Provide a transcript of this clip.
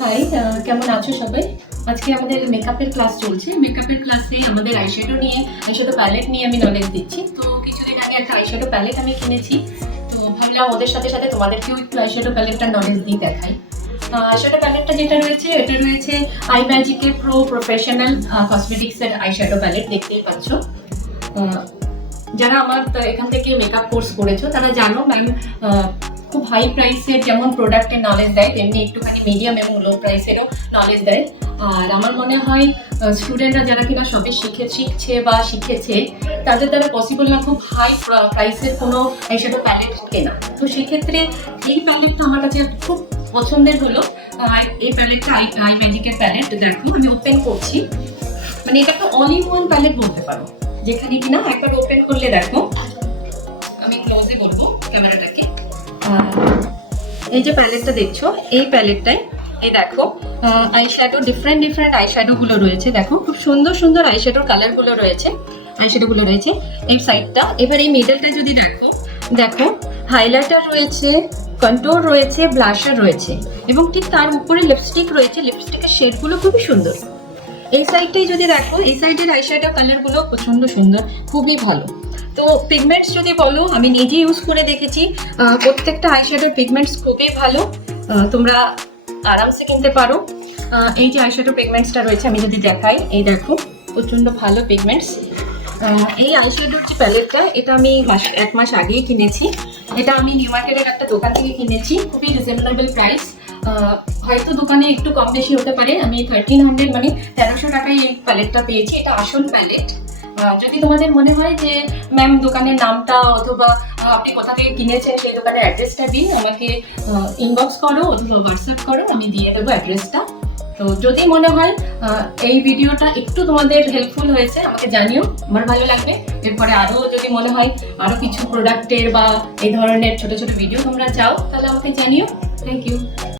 High, কেমন আছো সবাই? আজকে আমাদের মেকআপের ক্লাস চলছে। মেকআপের ক্লাসে আমাদের আইশ্যাডো প্যালেট নিয়ে আমি নলেজ দিচ্ছি। তো কিছুদিন আগে একটা আইশ্যাডো প্যালেট আমি কিনেছি, তো ভাবলাম ওদের সাথে সাথে তোমাদেরকেও একটু আইশ্যাডো প্যালেটটার নলেজ দিয়ে দেখাই। আইশ্যাডো প্যালেটটা যেটা রয়েছে, এটা রয়েছে আই ম্যাজিকের প্রো প্রফেশনাল কসমেটিক্সের আইশ্যাডো প্যালেট, দেখতেই পাচ্ছ। যারা আমার এখান থেকে মেকআপ কোর্স করেছো তারা জানো ম্যাম খুব হাই প্রাইসের যেমন প্রোডাক্টের নলেজ দেয়, তেমনি একটুখানি মিডিয়াম এবং লো প্রাইসেরও নলেজ দেয়। আর আমার মনে হয় স্টুডেন্টরা যারা কিনা সবে শিখছে বা শিখেছে, তাদের দ্বারা পসিবল না খুব হাই প্রাইসের কোনো আইশ্যাডো প্যালেট কেনা। তো সেক্ষেত্রে এই প্যালেটটা আমার কাছে খুব পছন্দের হলো। এই প্যালেটটা আই ম্যাজিকের প্যালেট, দেখো আমি ওপেন করছি। মানে এটা একটা অল ইন ওয়ান প্যালেট বলতে পারো, যেখানে কিনা একবার ওপেন করলে দেখো, আমি ক্লোজে করবো ক্যামেরাটাকে। এই যে প্যালেটটা দেখছো, এই প্যালেটটায় এই দেখো আইশ্যাডো ডিফারেন্ট আইশ্যাডো গুলো রয়েছে। দেখো খুব সুন্দর সুন্দর আইশ্যাডোর কালার গুলো রয়েছে, এই সাইডটা। এবার এই মিডলটা যদি দেখো হাইলাইটার রয়েছে, কন্ট্যুর রয়েছে, ব্লাশার রয়েছে এবং ঠিক তার উপরে লিপস্টিক রয়েছে। লিপস্টিকের শেডগুলো খুবই সুন্দর। এই সাইডটাই যদি দেখো, এই সাইডের আইশ্যাডো কালারগুলো প্রচন্ড সুন্দর, খুবই ভালো। তো পিগমেন্টস যদি বলো, আমি নিজে ইউজ করে দেখেছি, প্রত্যেকটা আইশ্যাডোর পিগমেন্টস খুবই ভালো, তোমরা আরামসে কিনতে পারো। এই যে আইশ্যাডো পিগমেন্টসটা রয়েছে, আমি যদি দেখাই, এই দেখো প্রচন্ড ভালো পিগমেন্টস। এই আইশ্যাডোর যে প্যালেটটা, এটা আমি এক মাস আগেই কিনেছি। এটা আমি নিউ মার্কেটের একটা দোকান থেকে কিনেছি, খুবই রিজনেবল প্রাইস। হয়তো দোকানে একটু কম বেশি হতে পারে। আমি 1300 মানে 1300 টাকায় এই প্যালেটটা পেয়েছি। এটা আসল প্যালেট। যদি তোমাদের মনে হয় যে ম্যাম দোকানের নামটা অথবা আপনি কোথা থেকে কিনেছেন সেই দোকানের অ্যাড্রেসটা দিন, আমাকে ইনবক্স করো অথবা হোয়াটসঅ্যাপ করো, আমি দিয়ে দেবো অ্যাড্রেসটা। তো যদি মনে হয় এই ভিডিওটা একটু তোমাদের হেল্পফুল হয়েছে, আমাকে জানিও, আমার ভালো লাগবে। এরপরে আরও যদি মনে হয় আরও কিছু প্রোডাক্টের বা এই ধরনের ছোট ছোট ভিডিও তোমরা চাও, তাহলে আমাকে জানিও। Thank you.